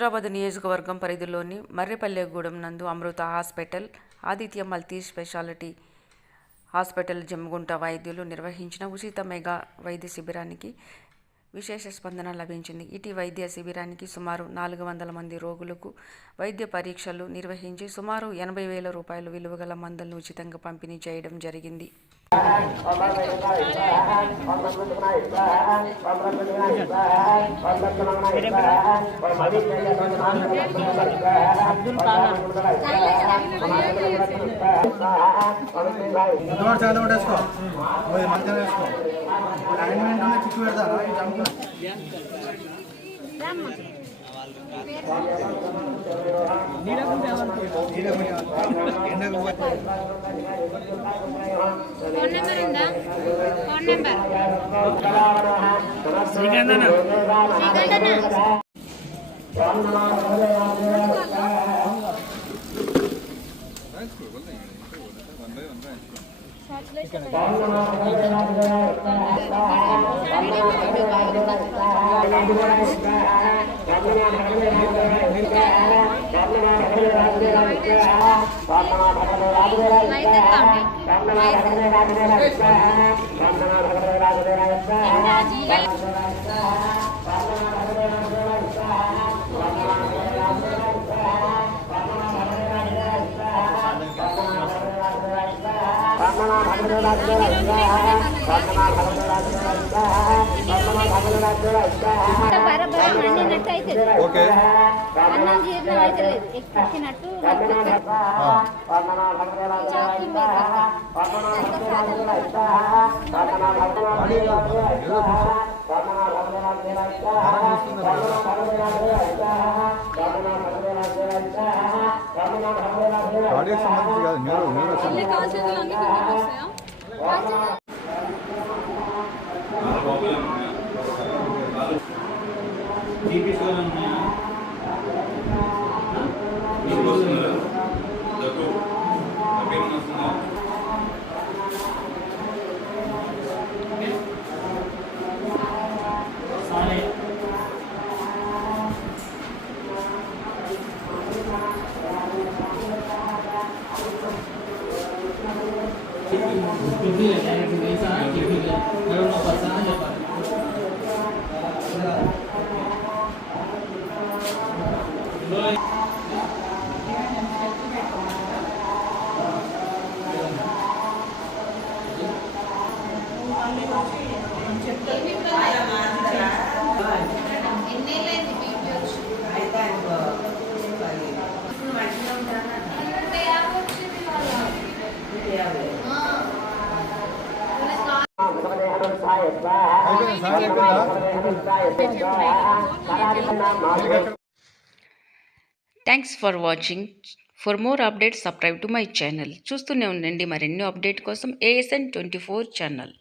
హుజూరాబాద్ నియోజకవర్గం పరిధిలోని మర్రిపల్లెగూడెం నందు Amrutha hospital, Aditya multi speciality hospital Jammikunta వైద్యులు నిర్వహించిన ఉచిత మెగా వైద్య శిబిరానికి విశేష స్పందన లభించింది. ఇటీ వైద్య శిబిరానికి సుమారు 400 మంది రోగులకు వైద్య పరీక్షలు నిర్వహించి సుమారు 80,000 రూపాయల విలువగల మందులను ఉచితంగా పంపిణీ చేయడం జరిగింది. Thanks for watching. For more updates subscribe to my channel. చూస్తూనే ఉండండి మరెన్నో అప్డేట్ కోసం ASN 24 ఛానల్.